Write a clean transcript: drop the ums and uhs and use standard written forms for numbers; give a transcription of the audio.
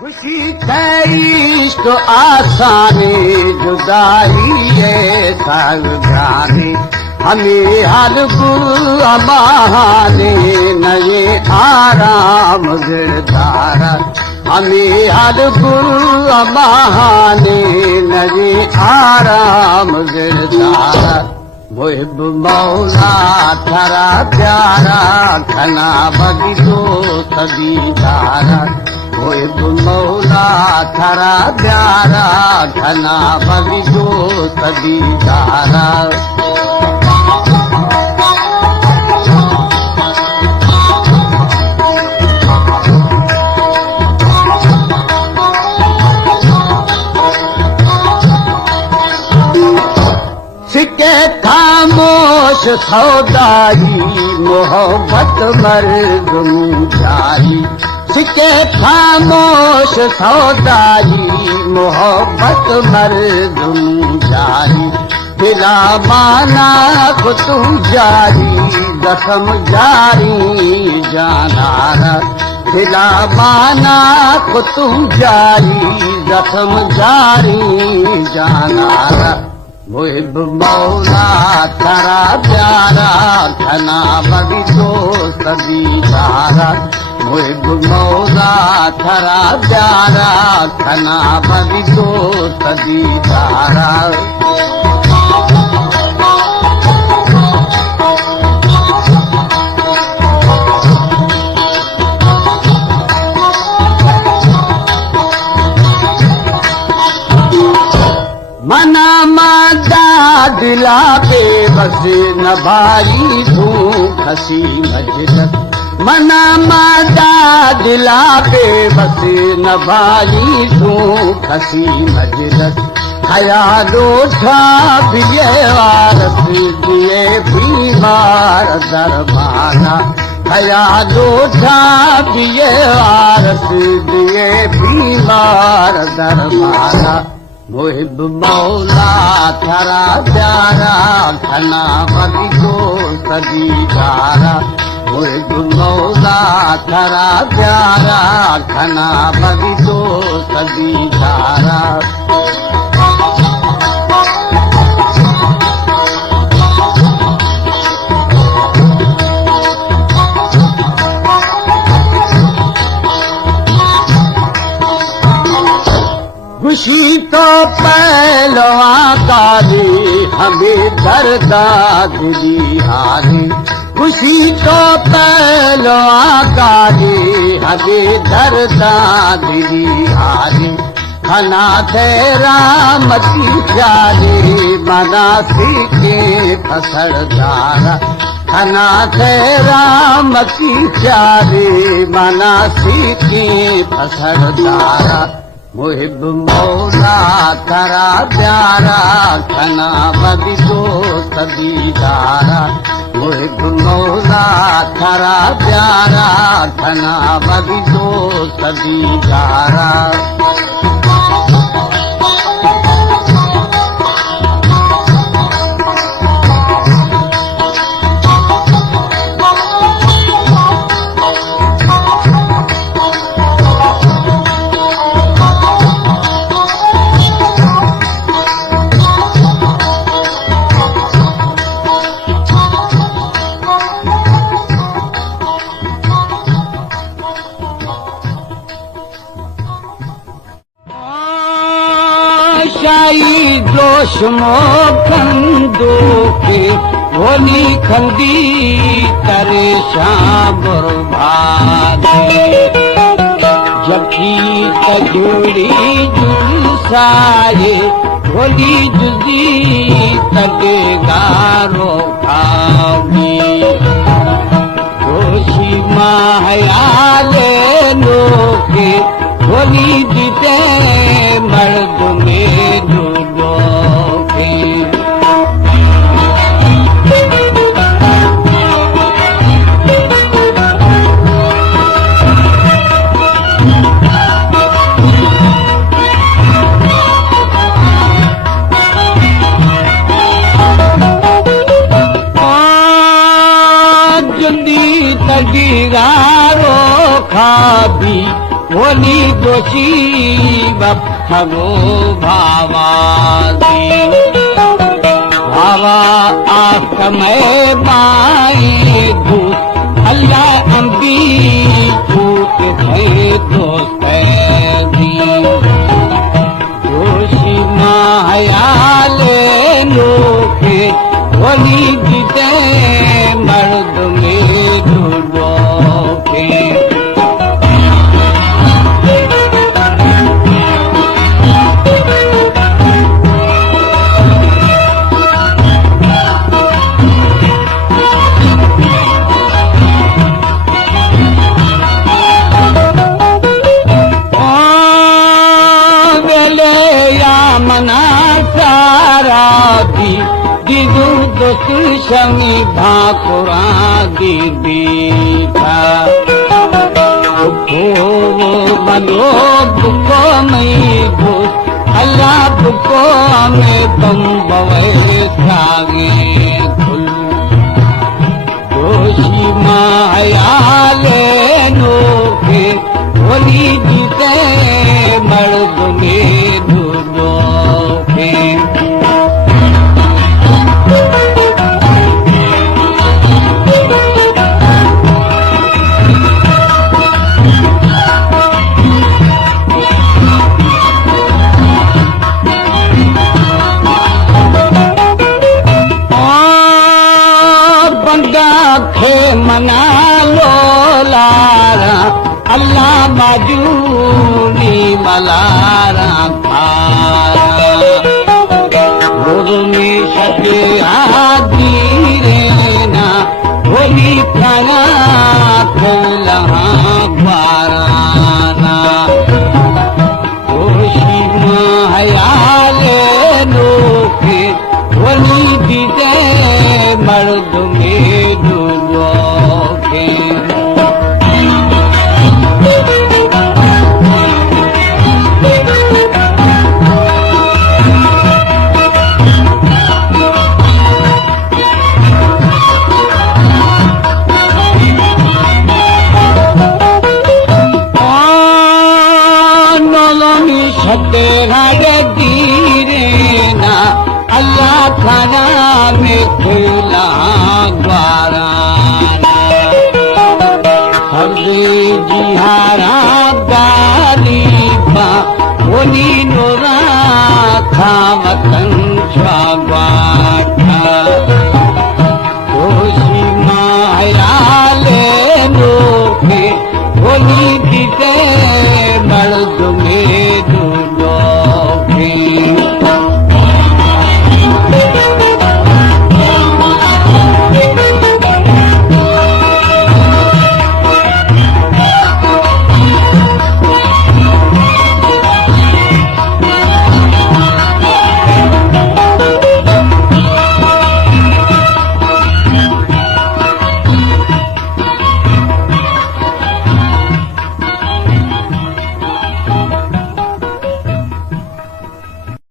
खुशी इश्क आसानी जुदाई सावधानी हमें हल अमाने नए आराम गिरदारा हमें हल अमाने नए आराम गिरदारा मुहिब मौला थरा प्यारा खना बगिदो सदीदारा मुहिब मौला थरा प्यारा खना बगिदो सदीदारा सिके खामोश सौदाई मोहब्बत मर्द मुझाई सिके खामोश सौदाई मोहब्बत मर्द मुझाई बिला माना को तुम जारी दसम जारी जानारा बिला माना को तुम जारी दसम जारी जानारा मुहिब मौला थरा प्यारा खना बगिदो सदीदारा मुहिब मौला थरा प्यारा खना बगिदो सदीदारा मना मादा दिला पे बस न भारी तू खसी मजरत मना मादा दिला पे बस न भारी तू खसी मजरत ख्यालो था बिये वारस दिए बीमार दरबाना ख्यालो था बिये वारस दिए बीमार दरबाना मुहिब मौला थरा प्यारा खना बगिदो सदीदारा मुहिब मौला थरा प्यारा खना बगिदो सदीदारा खुशी तो पहलवा काली हमें दर्दाद दी हारी खुशी तो पहलवा काली हमें दर्दाद दी हारी खना तेरा मती प्यारी मना सीखे फसरदारा खना तेरा मती प्यारी मना सीखे फसरदारा मुहिब मौला थरा प्यारा खना बगिदो सदीदारा मुहिब मौला थरा प्यारा खना बगिदो सदीदारा शाही जोश मोखंदो के होली खंदी करे शाम बर्बादे जखी तजोड़ी जुलसाए होली जुजी तगे गारो खावी जोशी मायाले लोके होली जीते मर्द में जुड़ो के जुंदी तगी गारो खाबी वो होली दोषी बप्पगो भावादी भावा आसमय माए दूत अल्लाह अंबी छूट गए दोस्त दी दोषी मायाले लोके होली जीते मर्द में जुड़ो के शमी भाकुरा दीदी का बनो बुको मई भू अल्लाह बुको में तुम बवे सागे खुल दोषी मायाले नोके होली जीते मर्द में दूधो के मना लो लारा अल्लाह मजूरी मलारा गुरुमी सके आदि रेना होली खाना खुलहा बाराना होशी मायाले लोके होली दीदे मर्द में डूबो के छते रागे दीरे ना अल्लाह खाना में खुला द्वाराना हर्दे जिहारा गाली बा होली नोरा था वतन छा